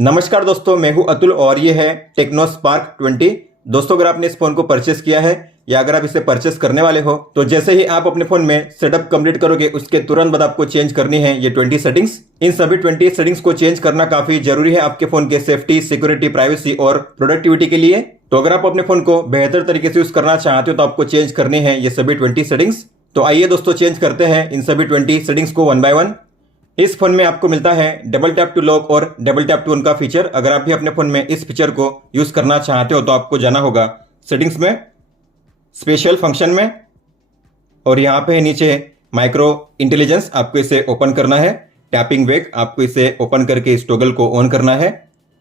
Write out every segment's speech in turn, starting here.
नमस्कार दोस्तों, मैं हूं अतुल और ये है टेक्नो स्पार्क 20। दोस्तों, अगर आपने इस फोन को परचेस किया है या अगर आप इसे परचेस करने वाले हो तो जैसे ही आप अपने फोन में सेटअप कंप्लीट करोगे उसके तुरंत बाद आपको चेंज करनी है ये 20 सेटिंग्स। इन सभी 20 सेटिंग्स को चेंज करना काफी जरूरी है आपके फोन के सेफ्टी, सिक्योरिटी, प्राइवेसी और प्रोडक्टिविटी के लिए। तो अगर आप अपने फोन को बेहतर तरीके से यूज करना चाहते हो तो आपको चेंज करनी है ये सभी 20 सेटिंग्स। तो आइए दोस्तों, चेंज करते हैं इन सभी 20 सेटिंग्स को वन बाय वन। इस फोन में आपको मिलता है डबल टैप टू लॉक और डबल टैप टू ऑन का फीचर। अगर आप भी अपने फोन में इस फीचर को यूज करना चाहते हो तो आपको जाना होगा सेटिंग्स में, स्पेशल फंक्शन में, और यहाँ पे नीचे माइक्रो इंटेलिजेंस, आपको इसे ओपन करना है। टैपिंग वेक, आपको इसे ओपन करके इस टॉगल को ऑन करना है।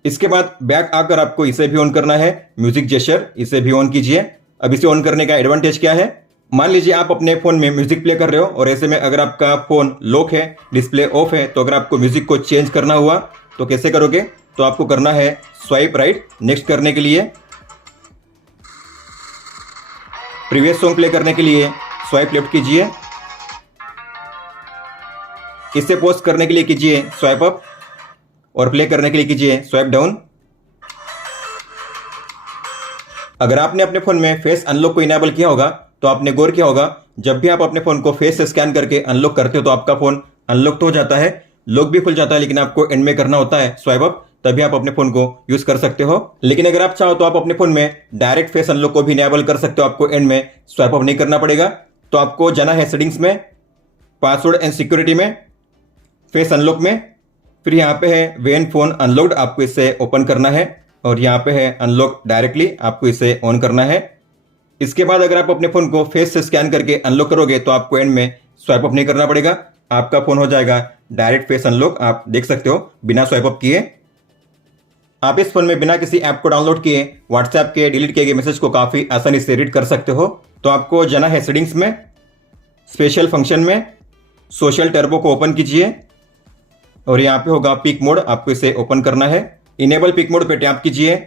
इसके बाद बैक आकर आपको इसे भी ऑन करना है। म्यूजिक जेस्चर, इसे भी ऑन कीजिए। अब इसे ऑन करने का एडवांटेज क्या है, मान लीजिए आप अपने फोन में म्यूजिक प्ले कर रहे हो और ऐसे में अगर आपका फोन लॉक है, डिस्प्ले ऑफ है, तो अगर आपको म्यूजिक को चेंज करना हुआ तो कैसे करोगे, तो आपको करना है स्वाइप राइट नेक्स्ट करने के लिए। प्रीवियस सॉन्ग प्ले करने के लिए स्वाइप लेफ्ट कीजिए। इसे पॉज करने के लिए कीजिए स्वाइप अप और प्ले करने के लिए कीजिए स्वाइप डाउन। अगर आपने अपने फोन में फेस अनलॉक को इनेबल किया होगा तो आपने गौर किया होगा जब भी आप अपने फोन को फेस से स्कैन करके अनलॉक करते हो तो आपका फोन अनलॉक तो हो जाता है, लॉक भी खुल जाता है, लेकिन आपको एंड में करना होता है स्वाइप अप, तभी आप अपने फोन को यूज कर सकते हो। लेकिन अगर आप चाहो तो आप अपने फोन में डायरेक्ट फेस अनलॉक को भी इनेबल कर सकते हो, आपको एंड में स्वाइप अप नहीं करना पड़ेगा। तो आपको जाना है सेटिंग्स में, पासवर्ड एंड सिक्योरिटी में, फेस अनलॉक में, फिर यहाँ पे है वेन फोन अनलॉक्ड, आपको इसे ओपन करना है, और यहाँ पे है अनलॉक डायरेक्टली, आपको इसे ऑन करना है। इसके बाद अगर आप अपने फोन को फेस से स्कैन करके अनलॉक करोगे तो आपको एंड में स्वाइप अप नहीं करना पड़ेगा, आपका फोन हो जाएगा डायरेक्ट फेस अनलॉक। आप देख सकते हो बिना स्वाइप अप किए। आप इस फोन में बिना किसी ऐप को डाउनलोड किए व्हाट्सएप के डिलीट किए गए मैसेज को काफी आसानी से रीड कर सकते हो। तो आपको जाना है सेटिंग्स में, स्पेशल फंक्शन में, सोशल टर्बो को ओपन कीजिए और यहाँ पे होगा पिक मोड, आपको इसे ओपन करना है। इनेबल पिक मोड पे टैप कीजिए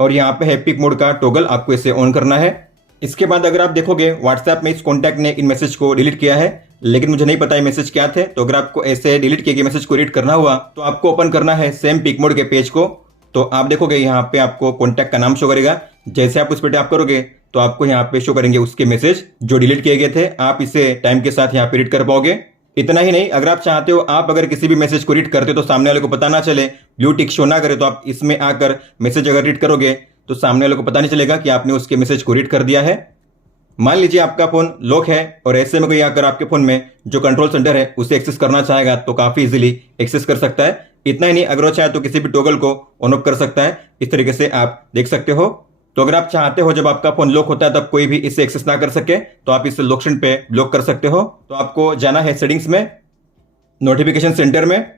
और यहाँ पे है पिक मोड का टॉगल, आपको इसे ऑन करना है। इसके बाद अगर आप देखोगे व्हाट्सएप में इस कॉन्टैक्ट ने इन मैसेज को डिलीट किया है, लेकिन मुझे नहीं पता ये मैसेज क्या थे। तो अगर आपको ऐसे डिलीट किए गए मैसेज को रीड करना हुआ तो आपको ओपन करना है सेम पिक मोड के पेज को। तो आप देखोगे यहाँ पे आपको कॉन्टैक्ट का नाम शो करेगा, जैसे आप उस पर टैप करोगे तो आपको यहाँ पे शो करेंगे उसके मैसेज जो डिलीट किए गए थे। आप इसे टाइम के साथ यहाँ पे रीड कर पाओगे। इतना ही नहीं, अगर आप चाहते हो आप अगर किसी भी मैसेज को रीड करते हो तो सामने वाले को पता ना चले, ब्लू टिक शो ना करे, तो आप इसमें आकर मैसेज अगर रीड करोगे तो सामने वाले को पता नहीं चलेगा कि आपने उसके मैसेज को रीड कर दिया है। मान लीजिए आपका फोन लॉक है और ऐसे में कोई आकर आपके फोन में जो कंट्रोल सेंटर है उसे एक्सेस करना चाहेगा तो काफी इजीली एक्सेस कर सकता है। इतना ही नहीं, अगर वो चाहे तो किसी भी टॉगल को ऑन ऑफ कर सकता है। इस तरीके से आप देख सकते हो। तो अगर आप चाहते हो जब आपका फोन लॉक होता है तब कोई भी इसे एक्सेस ना कर सके तो आप इस लॉक स्क्रीन पे ब्लॉक कर सकते हो। तो आपको जाना है सेटिंग्स में, नोटिफिकेशन सेंटर में,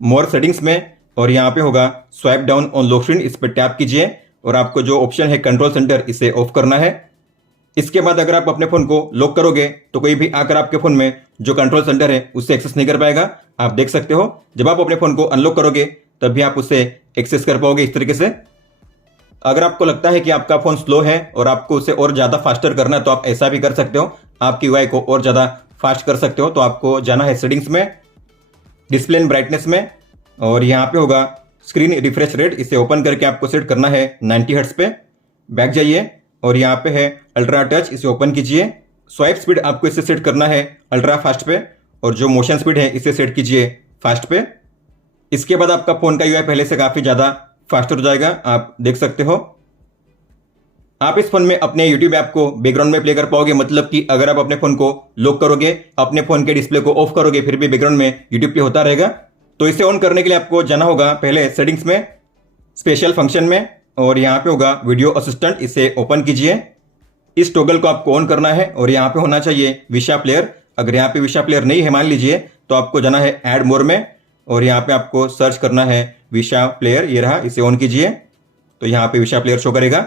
मोर सेटिंग्स में, और यहाँ पे होगा swipe down on lock screen, इस पर टैप कीजिए और आपको जो ऑप्शन है कंट्रोल सेंटर इसे ऑफ करना है। इसके बाद अगर आप अपने फोन को लॉक करोगे तो कोई भी आकर आपके फोन में जो कंट्रोल सेंटर है उससे एक्सेस नहीं कर पाएगा। आप देख सकते हो जब आप अपने फोन को अनलॉक करोगे तब भी आप उसे एक्सेस कर पाओगे इस तरीके से। अगर आपको लगता है कि आपका फोन स्लो है और आपको उसे और ज्यादा फास्टर करना है तो आप ऐसा भी कर सकते हो, आपकी यूआई को और ज्यादा फास्ट कर सकते हो। तो आपको जाना है सेटिंग्स में, डिस्प्ले एंड ब्राइटनेस में, और यहाँ पे होगा स्क्रीन रिफ्रेश रेट, इसे ओपन करके आपको सेट करना है 90 हर्ट्ज पे। बैक जाइए और यहाँ पे है अल्ट्रा टच, इसे ओपन कीजिए। स्वाइप स्पीड आपको इसे सेट करना है अल्ट्रा फास्ट पे, और जो मोशन स्पीड है इसे सेट कीजिए फास्ट पे। इसके बाद आपका फोन का यूआई पहले से काफी ज्यादा फास्टर हो जाएगा, आप देख सकते हो। आप इस फोन में अपने यूट्यूब ऐप को बैकग्राउंड में प्ले कर पाओगे, मतलब कि अगर आप अपने फोन को लॉक करोगे, अपने फोन के डिस्प्ले को ऑफ करोगे, फिर भी बैकग्राउंड में यूट्यूब प्ले होता रहेगा। तो इसे ऑन करने के लिए आपको जाना होगा पहले सेटिंग्स में, स्पेशल फंक्शन में, और यहाँ पे होगा वीडियो असिस्टेंट, इसे ओपन कीजिए। इस टॉगल को आपको ऑन करना है और यहाँ पे होना चाहिए विशा प्लेयर। अगर यहाँ पे विशा प्लेयर नहीं है मान लीजिए तो आपको जाना है ऐड मोर में और यहाँ पे आपको सर्च करना है विशा प्लेयर, ये रहा, इसे ऑन कीजिए तो यहाँ पे विशा प्लेयर शो करेगा।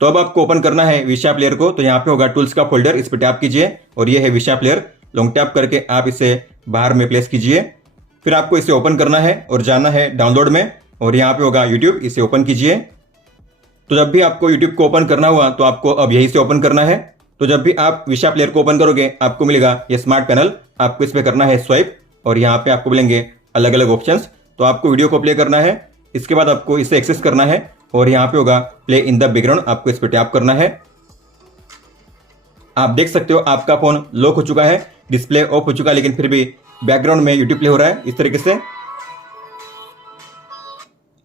तो अब आपको ओपन करना है विशा प्लेयर को, तो यहाँ पे होगा टूल्स का फोल्डर, इस पर टैप कीजिए और ये है विशा प्लेयर। लॉन्ग टैप करके आप इसे बाहर में प्लेस कीजिए, फिर आपको इसे ओपन करना है और जाना है डाउनलोड में, और यहाँ पे होगा यूट्यूब, इसे ओपन कीजिए। तो जब भी आपको यूट्यूब को ओपन करना हुआ तो आपको अब यही से ओपन करना है। तो जब भी आप विशा प्लेयर को ओपन करोगे आपको मिलेगा ये स्मार्ट पैनल, आपको इस पर करना है स्वाइप और यहाँ पे आपको मिलेंगे अलग अलग ऑप्शंस। तो आपको वीडियो को प्ले करना है इसके बाद आपको इसे एक्सेस करना है और यहाँ पे होगा प्ले इन द बैकग्राउंड, आपको इस पर टैप करना है। आप देख सकते हो आपका फोन लॉक हो चुका है, डिस्प्ले ऑफ हो चुका है, लेकिन फिर भी बैकग्राउंड में यूट्यूब प्ले हो रहा है इस तरीके से।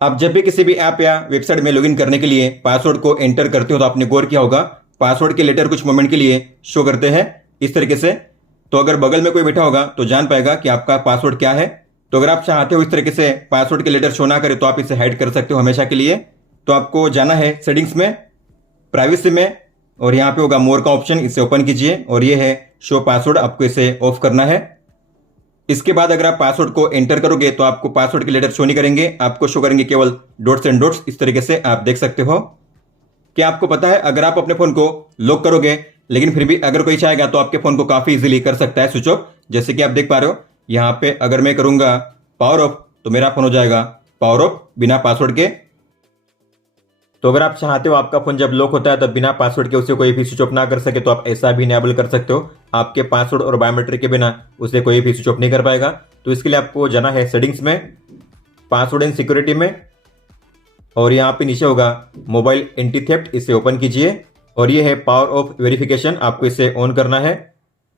आप जब भी किसी भी ऐप या वेबसाइट में लॉगिन करने के लिए पासवर्ड को एंटर करते हो तो आपने गौर किया होगा पासवर्ड के लेटर कुछ मोमेंट के लिए शो करते हैं इस तरीके से। तो अगर बगल में कोई बैठा होगा तो जान पाएगा कि आपका पासवर्ड क्या है। तो अगर आप चाहते हो इस तरीके से पासवर्ड के लेटर शो ना करे तो आप इसे हाइड कर सकते हो हमेशा के लिए। तो आपको जाना है सेटिंग्स में, प्राइवेसी में, और यहाँ पे होगा मोर का ऑप्शन, इसे ओपन कीजिए और ये है शो पासवर्ड, आपको इसे ऑफ करना है। इसके बाद अगर आप पासवर्ड को एंटर करोगे तो आपको पासवर्ड के लेटर शो नहीं करेंगे, आपको शो करेंगे केवल डॉट्स एंड डॉट्स इस तरीके से। आप देख सकते हो। क्या आपको पता है अगर आप अपने फोन को लॉक करोगे लेकिन फिर भी अगर कोई चाहेगा तो आपके फोन को काफी इजीली कर सकता है स्विच ऑफ। जैसे कि आप देख पा रहे हो यहाँ पे अगर मैं करूंगा पावर ऑफ तो मेरा फोन हो जाएगा पावर ऑफ बिना पासवर्ड के। तो अगर आप चाहते हो आपका फोन जब लॉक होता है तब बिना पासवर्ड के उसे कोई भी स्विच ऑफ ना कर सके तो आप ऐसा भी इनेबल कर सकते हो। आपके पासवर्ड और बायोमेट्रिक के बिना उसे कोई भी स्विच ऑफ नहीं कर पाएगा। तो इसके लिए आपको जाना है सेटिंग्स में, पासवर्ड एंड सिक्योरिटी में, और यहाँ पे नीचे होगा मोबाइल एंटी थेफ्ट, इसे ओपन कीजिए और ये है पावर ऑफ वेरिफिकेशन, आपको इसे ऑन करना है।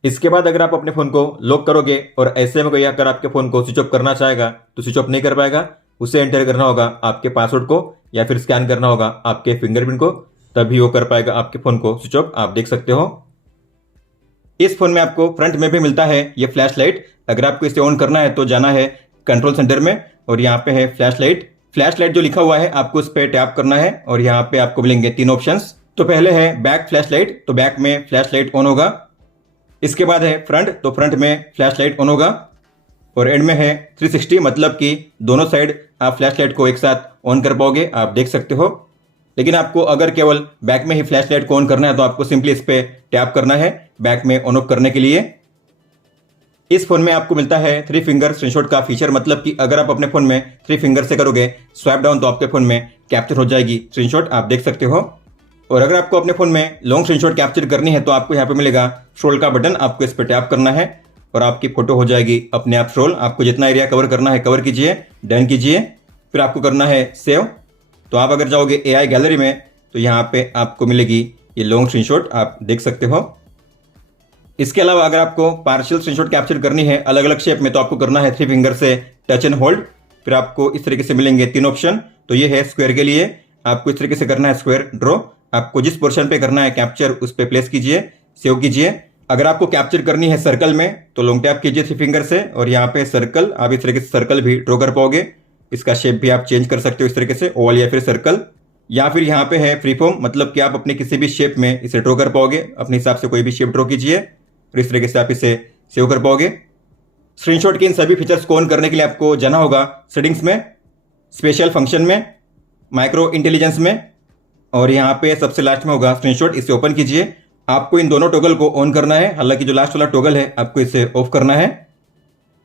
इसके बाद अगर आप अपने फोन को लॉक करोगे और ऐसे में कोई अगर आपके फोन को स्विच ऑफ करना चाहेगा तो स्विच ऑफ नहीं कर पाएगा, उसे एंटर करना होगा आपके पासवर्ड को या फिर स्कैन करना होगा आपके फिंगरप्रिंट को, तभी वो कर पाएगा आपके फोन को स्विच ऑफ। आप देख सकते हो। इस फोन में आपको फ्रंट में भी मिलता है ये फ्लैश लाइट। अगर आपको इसे ऑन करना है तो जाना है कंट्रोल सेंटर में और यहाँ पे है फ्लैश लाइट। फ्लैश लाइट जो लिखा हुआ है आपको उस पर टैप करना है और यहाँ पे आपको मिलेंगे 3 ऑप्शंस। तो पहले है बैक फ्लैश लाइट, तो बैक में फ्लैश लाइट ऑन होगा। इसके बाद है फ्रंट, तो फ्रंट में फ्लैश लाइट ऑन होगा। और एंड में है 360, मतलब कि दोनों साइड आप फ्लैश लाइट को एक साथ ऑन कर पाओगे। आप देख सकते हो। लेकिन आपको अगर केवल बैक में ही फ्लैश लाइट को ऑन करना है तो आपको सिंपली इस पे टैप करना है बैक में ऑन ऑफ करने के लिए। इस फोन में आपको मिलता है 3 फिंगर स्क्रीनशॉट का फीचर, मतलब कि अगर आप अपने फोन में 3 फिंगर से करोगे स्वाइप डाउन तो आपके फोन में कैप्चर हो जाएगी स्क्रीनशॉट। आप देख सकते हो। और अगर आपको अपने फोन में लॉन्ग स्क्रीनशॉट कैप्चर करनी है तो आपको यहाँ पे मिलेगा स्क्रॉल का बटन, आपको इस पर टैप करना है और आपकी फोटो हो जाएगी अपने आप स्क्रॉल। आपको जितना एरिया कवर करना है कवर कीजिए, डन कीजिए, फिर आपको करना है सेव। तो आप अगर जाओगे AI गैलरी में तो यहाँ पे आपको मिलेगी ये लॉन्ग स्क्रीनशॉट, आप देख सकते हो। इसके अलावा अगर आपको पार्शियल स्क्रीनशॉट कैप्चर करनी है अलग अलग शेप में तो आपको करना है 3 फिंगर से टच एंड होल्ड, फिर आपको इस तरीके से मिलेंगे 3 ऑप्शन। तो ये है स्क्वायर के लिए, आपको इस तरीके से करना है स्क्वायर ड्रॉ। आपको जिस पोर्शन पे करना है कैप्चर उस पे प्लेस कीजिए, सेव कीजिए। अगर आपको कैप्चर करनी है सर्कल में तो लॉन्ग टैप कीजिए 3 फिंगर से और यहाँ पे सर्कल, आप इस तरीके से सर्कल भी ड्रॉ कर पाओगे। इसका शेप भी आप चेंज कर सकते हो इस तरीके से, ओवल या फिर सर्कल, या फिर यहाँ पे है फ्री फॉर्म, मतलब कि आप अपने किसी भी शेप में इसे ड्रॉ कर पाओगे। अपने हिसाब से कोई भी शेप ड्रॉ कीजिए और इस तरीके से आप इसे सेव कर पाओगे। स्क्रीनशॉट के इन सभी फीचर्स को ऑन करने के लिए आपको जाना होगा सेटिंग्स में, स्पेशल फंक्शन में, माइक्रो इंटेलिजेंस में, और यहाँ पे सबसे लास्ट में होगा स्क्रीनशॉट, इसे ओपन कीजिए। आपको इन दोनों टॉगल को ऑन करना है, हालांकि जो लास्ट वाला टॉगल है आपको इसे ऑफ करना है।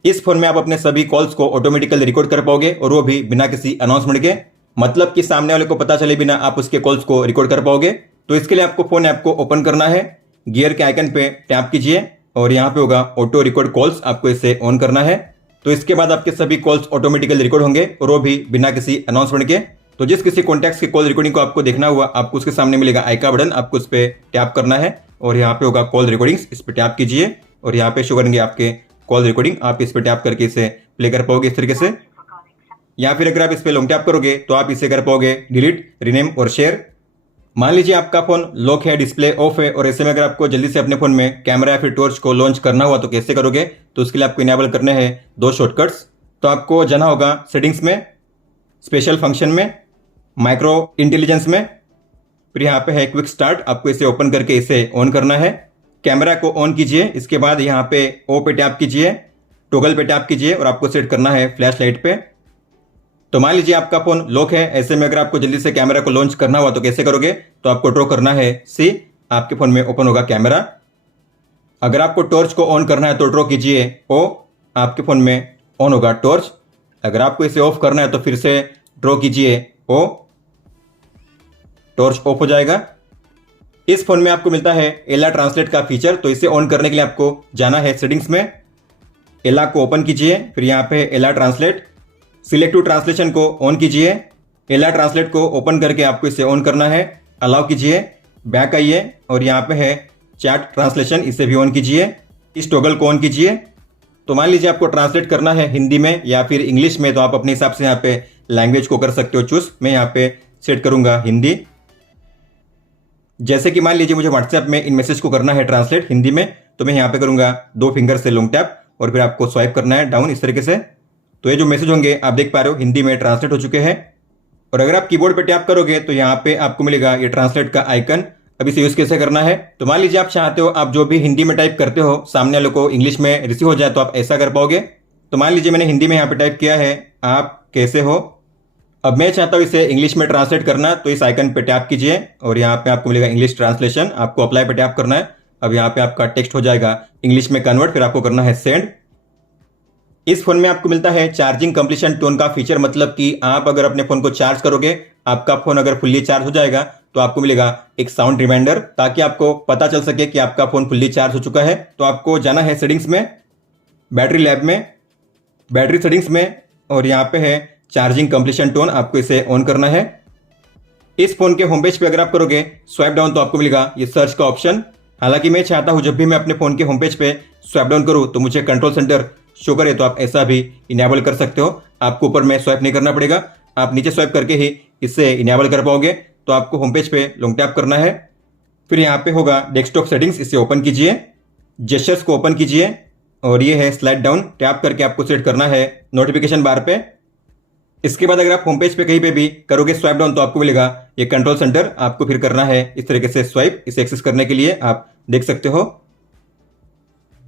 इस फोन में आप अपने सभी कॉल्स को ऑटोमेटिकली रिकॉर्ड कर पाओगे और वो भी बिना किसी अनाउंसमेंट के, मतलब कि सामने वाले को पता चले बिना आप उसके कॉल्स को रिकॉर्ड कर पाओगे। तो इसके लिए आपको फोन ऐप को ओपन करना है, गियर के आइकन पे टैप कीजिए और यहाँ पे होगा ऑटो रिकॉर्ड कॉल्स, आपको इसे ऑन करना है। तो इसके बाद आपके सभी कॉल्स ऑटोमेटिकली रिकॉर्ड होंगे और वो भी बिना किसी अनाउंसमेंट के। तो जिस किसी कॉन्टैक्ट्स की कॉल रिकॉर्डिंग को आपको देखना हुआ आपको उसके सामने मिलेगा आई का बटन, आपको उस पर टैप करना है और यहाँ पे होगा कॉल रिकॉर्डिंग्स, इस पर टैप कीजिए और यहाँ पे शो करेंगे आपके कॉल रिकॉर्डिंग। आप इस पर टैप करके इसे प्ले कर पाओगे इस तरीके से, या फिर अगर आप इस पर लॉन्ग टैप करोगे तो आप इसे कर पाओगे डिलीट, रिनेम और शेयर। मान लीजिए आपका फोन लॉक है, डिस्प्ले ऑफ है और ऐसे में अगर आपको जल्दी से अपने फोन में कैमरा या फिर टॉर्च को लॉन्च करना हुआ तो कैसे करोगे? तो उसके लिए आपको इनेबल करने हैं 2 शॉर्टकट्स। तो आपको जाना होगा सेटिंग्स में, स्पेशल फंक्शन में, माइक्रो इंटेलिजेंस में, फिर यहाँ पे है क्विक स्टार्ट, आपको इसे ओपन करके इसे ऑन करना है। कैमरा को ऑन कीजिए, इसके बाद यहाँ पे ओ पे टैप कीजिए, टॉगल पे टैप कीजिए और आपको सेट करना है फ्लैश लाइट पे। तो मान लीजिए आपका फोन लॉक है, ऐसे में अगर आपको जल्दी से कैमरा को लॉन्च करना हुआ तो कैसे करोगे? तो आपको ड्रॉ करना है सी, आपके फोन में ओपन होगा कैमरा। अगर आपको टॉर्च को ऑन करना है तो ड्रॉ कीजिए ओ, आपके फोन में ऑन होगा टॉर्च। अगर आपको इसे ऑफ करना है तो फिर से ड्रॉ कीजिए ओ, टॉर्च ऑफ हो जाएगा। इस फोन में आपको मिलता है एला ट्रांसलेट का फीचर, तो इसे ऑन करने के लिए आपको जाना है सेटिंग्स में, एला को ओपन कीजिए, फिर यहाँ पे एला ट्रांसलेट, सिलेक्ट टू ट्रांसलेशन को ऑन कीजिए। एला ट्रांसलेट को ओपन करके आपको इसे ऑन करना है। अलाउ कीजिए, बैक आइए और यहाँ पे है चैट ट्रांसलेशन, इसे भी ऑन कीजिए। इस टॉगल को ऑन कीजिए। तो मान लीजिए आपको ट्रांसलेट करना है हिंदी में या फिर इंग्लिश में, तो आप अपने हिसाब से यहाँ पे लैंग्वेज को कर सकते हो चूज। मैं यहाँ पे सेट करूंगा हिंदी। जैसे कि मान लीजिए मुझे व्हाट्सएप में इन मैसेज को करना है ट्रांसलेट हिंदी में, तो मैं यहाँ पे करूंगा 2 फिंगर से लॉन्ग टैप और फिर आपको स्वाइप करना है डाउन इस तरीके से। तो ये जो मैसेज होंगे आप देख पा रहे हो हिंदी में ट्रांसलेट हो चुके हैं। और अगर आप कीबोर्ड पे टैप करोगे तो यहाँ पे आपको मिलेगा ये ट्रांसलेट का आइकन। अब इसे यूज कैसे करना है, तो मान लीजिए आप चाहते हो आप जो भी हिंदी में टाइप करते हो सामने वाले को इंग्लिश में रिसीव हो जाए, तो आप ऐसा कर पाओगे। तो मान लीजिए मैंने हिंदी में यहाँ पे टाइप किया है आप कैसे हो। अब मैं चाहता हूँ इसे इंग्लिश में ट्रांसलेट करना, तो इस आइकन पे टैप कीजिए और यहाँ पे आपको मिलेगा इंग्लिश ट्रांसलेशन। आपको अप्लाई पे टैप करना है। अब यहाँ पे आपका टेक्स्ट हो जाएगा इंग्लिश में कन्वर्ट, फिर आपको करना है सेंड। इस फोन में आपको मिलता है चार्जिंग कंप्लीशन टोन का फीचर, मतलब कि आप अगर अपने फोन को चार्ज करोगे, आपका फोन अगर फुल्ली चार्ज हो जाएगा तो आपको मिलेगा एक साउंड रिमाइंडर, ताकि आपको पता चल सके कि आपका फोन फुल्ली चार्ज हो चुका है। तो आपको जाना है सेटिंग्स में, बैटरी लैब में, बैटरी सेटिंग्स में, और यहाँ पे है चार्जिंग कंप्लीशन टोन, आपको इसे ऑन करना है। इस फोन के होम पेज पे अगर आप करोगे स्वाइप डाउन तो आपको मिलेगा ये सर्च का ऑप्शन। हालांकि मैं चाहता हूं जब भी मैं अपने फोन के होम पेज पे स्वाइप डाउन करूं तो मुझे कंट्रोल सेंटर शो करे, तो आप ऐसा भी इनेबल कर सकते हो। आपको ऊपर में स्वाइप नहीं करना पड़ेगा, आप नीचे स्वाइप करके ही इसे इनेबल कर पाओगे। तो आपको होम पेज पे लॉन्ग टैप करना है, फिर यहाँ पे होगा डेस्कटॉप सेटिंग्स, इसे ओपन कीजिए। जेस्चर्स को ओपन कीजिए और ये है स्लाइड डाउन, टैप करके आपको सेट करना है नोटिफिकेशन बार पे। इसके बाद अगर आप होम पेज पे कहीं पे भी करोगे स्वाइप डाउन तो आपको मिलेगा ये कंट्रोल सेंटर। आपको फिर करना है इस तरीके से स्वाइप, इसे एक्सेस करने के लिए आप देख सकते हो।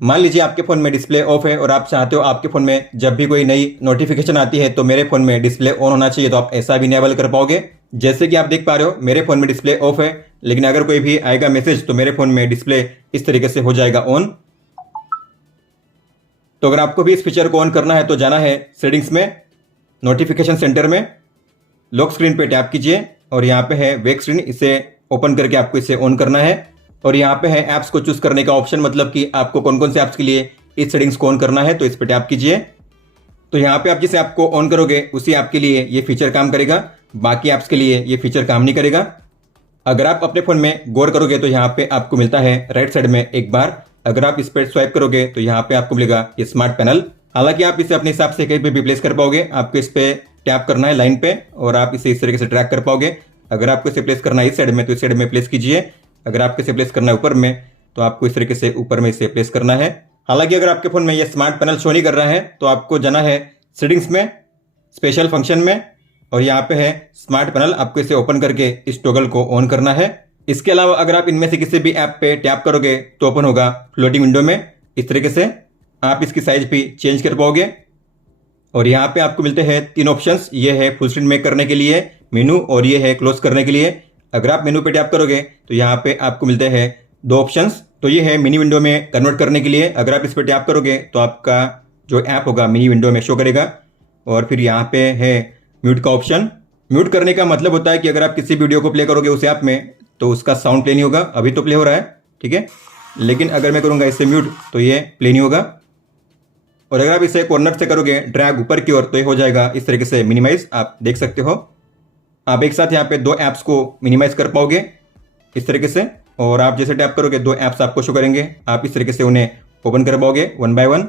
मान लीजिए आपके फोन में डिस्प्ले ऑफ है और आप चाहते हो आपके फोन में जब भी कोई नई नोटिफिकेशन आती है तो मेरे फोन में डिस्प्ले ऑन होना चाहिए, तो आप ऐसा भी इनेबल कर पाओगे। जैसे कि आप देख पा रहे हो मेरे फोन में डिस्प्ले ऑफ है, लेकिन अगर कोई भी आएगा मैसेज तो मेरे फोन में डिस्प्ले इस तरीके से हो जाएगा ऑन। तो अगर आपको भी इस फीचर को ऑन करना है तो जाना है सेटिंग्स में, नोटिफिकेशन सेंटर में, लॉक स्क्रीन पे टैप कीजिए और यहाँ पे है वेक स्क्रीन, इसे ओपन करके आपको इसे ऑन करना है। और यहाँ पे है ऐप्स को चूज करने का ऑप्शन, मतलब कि आपको कौन कौन से ऐप्स के लिए इस सेटिंग्स को ऑन करना है, तो इस पे टैप कीजिए। तो यहाँ पे आप जिस ऐप को ऑन करोगे उसी ऐप के लिए ये फीचर काम करेगा, बाकी ऐप्स के लिए ये फीचर काम नहीं करेगा। अगर आप अपने फोन में गौर करोगे तो यहाँ पे आपको मिलता है राइट साइड में एक बार, अगर आप इस पर स्वाइप करोगे तो यहाँ पे आपको मिलेगा ये स्मार्ट पैनल। हालांकि आप इसे अपने हिसाब से कहीं पे भी प्लेस कर पाओगे, आपको इस पे टैप करना है लाइन पे और आप इसे इस तरीके से ट्रैक कर पाओगे। अगर आपको इसे प्लेस करना है इस साइड में तो इस साइड में प्लेस कीजिए, अगर आपको इसे प्लेस करना है ऊपर में तो आपको इस तरीके से ऊपर में इसे प्लेस करना है। हालांकि अगर आपके फोन में ये स्मार्ट पैनल शो नहीं कर रहा है तो आपको जाना है सेटिंग्स में, स्पेशल फंक्शन में, और यहाँ पे है स्मार्ट पैनल, आपको इसे ओपन करके इस टॉगल को ऑन करना है। इसके अलावा अगर आप इनमें से किसी भी ऐप पे टैप करोगे तो ओपन होगा फ्लोटिंग विंडो में, इस तरीके से आप इसकी साइज भी चेंज कर पाओगे। और यहाँ पे आपको मिलते हैं 3 ऑप्शंस, ये है फुल स्क्रीन मेक करने के लिए मेनू और ये है क्लोज करने के लिए। अगर आप मेनू पे टैप करोगे तो यहाँ पे आपको मिलते हैं 2 ऑप्शंस, तो ये है मिनी विंडो में कन्वर्ट करने के लिए। अगर आप इस पर टैप करोगे तो आपका जो ऐप होगा मिनी विंडो में शो करेगा। और फिर यहाँ पे है म्यूट का ऑप्शन। म्यूट करने का मतलब होता है कि अगर आप किसी वीडियो को प्ले करोगे उस ऐप में तो उसका साउंड प्ले नहीं होगा, अभी तो प्ले हो रहा है, ठीक है, लेकिन अगर मैं करूँगा इससे म्यूट तो ये प्ले नहीं होगा। और अगर आप इसे कॉर्नर से करोगे ड्रैग ऊपर की ओर तो ये हो जाएगा इस तरीके से मिनिमाइज, आप देख सकते हो। आप एक साथ यहाँ पे 2 ऐप्स को मिनिमाइज कर पाओगे इस तरीके से, और आप जैसे टैप करोगे 2 ऐप्स आपको शो करेंगे, आप इस तरीके से उन्हें ओपन कर पाओगे 1 बाय 1।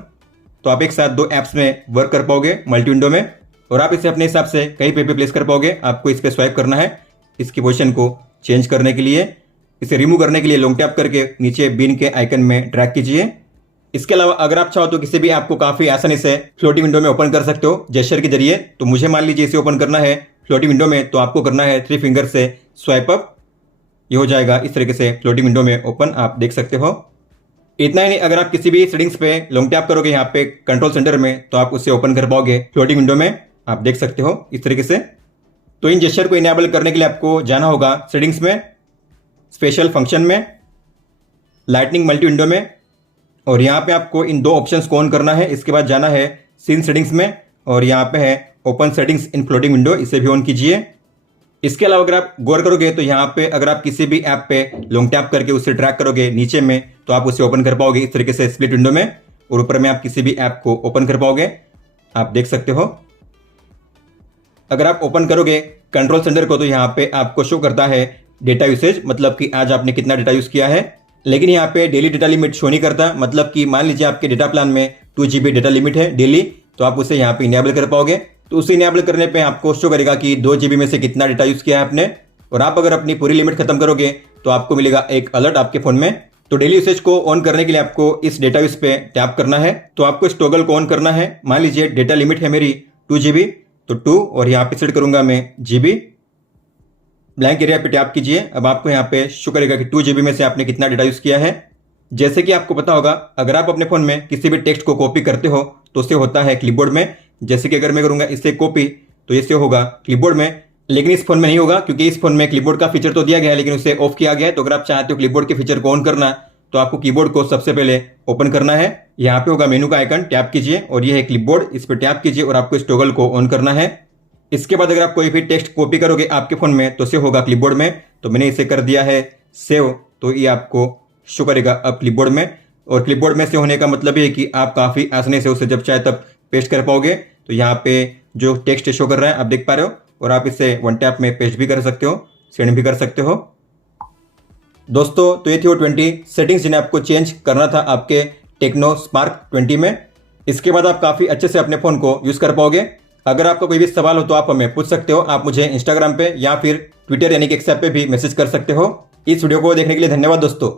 तो आप एक साथ 2 ऐप्स में वर्क कर पाओगे मल्टी विंडो में, और आप इसे अपने हिसाब से कहीं पे भी प्लेस कर पाओगे। आपको इस पर स्वाइप करना है इसकी पोजीशन को चेंज करने के लिए। इसे रिमूव करने के लिए लॉन्ग टैप करके नीचे बिन के आइकन में ड्रैग कीजिए। इसके अलावा अगर आप चाहो तो किसी भी ऐप को काफी आसानी से फ्लोटिंग विंडो में ओपन कर सकते हो जेस्चर के जरिए। तो मुझे मान लीजिए इसे ओपन करना है फ्लोटिंग विंडो में, तो आपको करना है 3 फिंगर से स्वाइप अप, ये हो जाएगा इस तरीके से फ्लोटिंग विंडो में ओपन, आप देख सकते हो। इतना ही नहीं, अगर आप किसी भी सेटिंग्स पे लॉन्ग टैप करोगे यहाँ पे कंट्रोल सेंटर में तो आप उसे ओपन कर पाओगे फ्लोटिंग विंडो में, आप देख सकते हो इस तरीके से। तो इन जेस्चर को इनेबल करने के लिए आपको जाना होगा सेटिंग्स में, स्पेशल फंक्शन में, लाइटनिंग मल्टी विंडो में, और यहाँ पे आपको इन 2 ऑप्शंस को ऑन करना है। इसके बाद जाना है सीन सेटिंग्स में और यहाँ पे है ओपन सेटिंग्स इन फ्लोटिंग विंडो, इसे भी ऑन कीजिए। इसके अलावा अगर आप गौर करोगे तो यहाँ पे अगर आप किसी भी ऐप पे लॉन्ग टैप करके उसे ट्रैक करोगे नीचे में तो आप उसे ओपन कर पाओगे इस तरीके से स्प्लिट विंडो में, और ऊपर में आप किसी भी ऐप को ओपन कर पाओगे, आप देख सकते हो। अगर आप ओपन करोगे कंट्रोल सेंटर को तो यहाँ पे आपको शो करता है डेटा यूसेज, मतलब कि आज आपने कितना डेटा यूज़ किया है। लेकिन यहाँ पे डेली डेटा लिमिट शो नहीं करता, मतलब कि मान लीजिए आपके डेटा प्लान में 2 GB डेटा लिमिट है डेली, तो आप उसे यहाँ पे इनेबल कर पाओगे। तो उसे इनेबल करने पे आपको शो करेगा कि 2 GB में से कितना डेटा यूज़ किया है आपने। और आप अगर अपनी पूरी लिमिट खत्म करोगे तो आपको मिलेगा एक अलर्ट आपके फ़ोन में। तो डेली यूसेज को ऑन करने के लिए आपको इस डेटा यूज पे टैप करना है। तो आपको इस टॉगल को ऑन करना है। मान लीजिए डेटा लिमिट है मेरी 2 GB, तो 2 और यहाँ पे सेट करूंगा मैं GB। ब्लैंक एरिया पे टैप कीजिए। अब आपको यहाँ पे शो करेगा कि 2 GB में से आपने कितना डेटा यूज़ किया है। जैसे कि आपको पता होगा, अगर आप अपने फ़ोन में किसी भी टेक्स्ट को कॉपी करते हो तो उससे होता है क्लिपबोर्ड में। जैसे कि अगर मैं करूँगा इससे कॉपी तो इससे होगा क्लिपबोर्ड में, लेकिन इस फोन में नहीं होगा क्योंकि इस फोन में क्लिपबोर्ड का फीचर तो दिया गया है लेकिन उसे ऑफ किया गया है। तो अगर आप चाहते हो क्लिपबोर्ड के फीचर को ऑन करना तो आपको कीबोर्ड को सबसे पहले ओपन करना है। यहाँ पे होगा मेनू का आइकन, टैप कीजिए और ये है क्लिपबोर्ड, इस पर टैप कीजिए और आपको इस टॉगल को ऑन करना है। इसके बाद अगर आप कोई भी टेक्स्ट कॉपी करोगे आपके फोन में तो इसे होगा क्लिपबोर्ड में। तो मैंने इसे कर दिया है सेव, तो ये आपको शो करेगा अब क्लिपबोर्ड में। और क्लिपबोर्ड में से होने का मतलब ये है कि आप काफ़ी आसानी से उसे जब चाहे तब पेस्ट कर पाओगे। तो यहाँ पे जो टेक्स्ट शो कर रहा है आप देख पा रहे हो, और आप इसे वन टैप में पेस्ट भी कर सकते हो, सेंड भी कर सकते हो। दोस्तों तो ये थी वो 20 सेटिंग्स जिन्हें आपको चेंज करना था आपके टेक्नो स्पार्क 20 में। इसके बाद आप काफ़ी अच्छे से अपने फ़ोन को यूज़ कर पाओगे। अगर आपका कोई भी सवाल हो तो आप हमें पूछ सकते हो। आप मुझे इंस्टाग्राम पे या फिर ट्विटर यानी कि एक्स ऐप पे भी मैसेज कर सकते हो। इस वीडियो को देखने के लिए धन्यवाद दोस्तों।